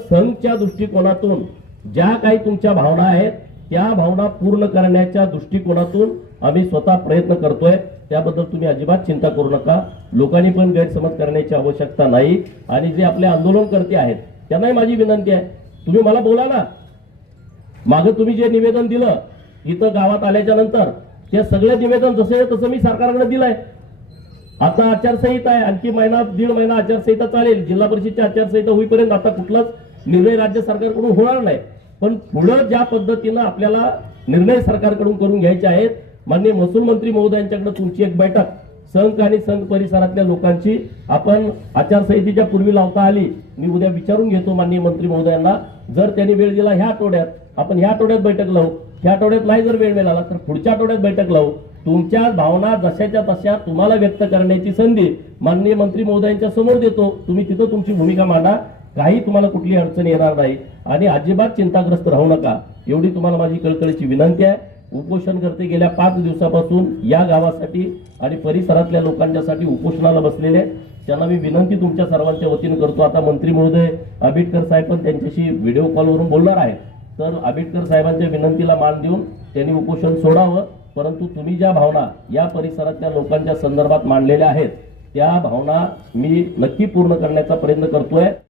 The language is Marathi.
संघच्या दृष्टिकोनातून ज्या काही तुमच्या भावना आहेत त्या भावना पूर्ण करण्याच्या दृष्टिकोनातून आम्ही स्वतः प्रयत्न करतोय। त्याबद्दल तुम्ही अजिबात चिंता करू नका। लोकांनी पण गैरसमज करण्याची आवश्यकता नाही। आणि जे आपले आंदोलनकर्ते आहेत त्यांनाही माझी विनंती आहे, तुम्ही मला बोला ना। मागे तुम्ही जे निवेदन दिलं इथं गावात आल्याच्या नंतर ते सगळे निवेदन जसे तसं मी सरकारकडे दिलंय। आता आचारसंहिता आहे, आणखी महिना दीड महिना आचारसंहिता चालेल। जिल्हा परिषदची आचारसंहिता होईपर्यंत आता कुठलाच निर्णय राज्य सरकारकडून होणार नाही। पण पुढे ज्या पद्धतीने आपल्याला निर्णय सरकारकडून करून घ्यायचे आहेत, माननीय महसूल मंत्री महोदयांच्याकडे तुमची एक बैठक संघ आणि संघ परिसरातल्या लोकांची आपण आचारसंहितेच्या पूर्वी लावता आली। मी उद्या विचारून घेतो माननीय मंत्री महोदयांना, जर त्यांनी वेळ दिला ह्या आठवड्यात आपण ह्या आठवड्यात बैठक लावू, ह्या आठवड्यात नाही जर वेळ मिळाला तर पुढच्या आठवड्यात बैठक लावू। तुमच्या भावना जशाच्या तशा तुम्हाला व्यक्त करण्याची संधी माननीय मंत्री महोदयांच्या समोर देतो। तुम्ही तिथं तुमची भूमिका मांडा, काही तुम्हाला कुठली अडचण येणार नाही आणि अजिबात चिंताग्रस्त राहू नका, एवढी तुम्हाला माझी कळकळीची विनंती आहे। उपोषणकर्ते गेल्या 5 दिवसापासून या गावासाठी आणि परिसरातल्या लोकांच्यासाठी उपोषणाला बसलेले, त्यांना मी विनंती तुमच्या सर्वांच्या वतीने करतो। आता मंत्री महोदय आंबेडकर साहेब पण त्यांच्याशी व्हिडिओ कॉलवरून बोलणार आहेत, तर आंबेडकर साहेबांच्या विनंतीला मान देऊन त्यांनी उपोषण सोडावं। परंतु तुम्ही ज्या भावना या परिसरातल्या लोकांच्या संदर्भात मांडलेल्या आहेत त्या भावना मी नक्की पूर्ण करण्याचा प्रयत्न करतोय।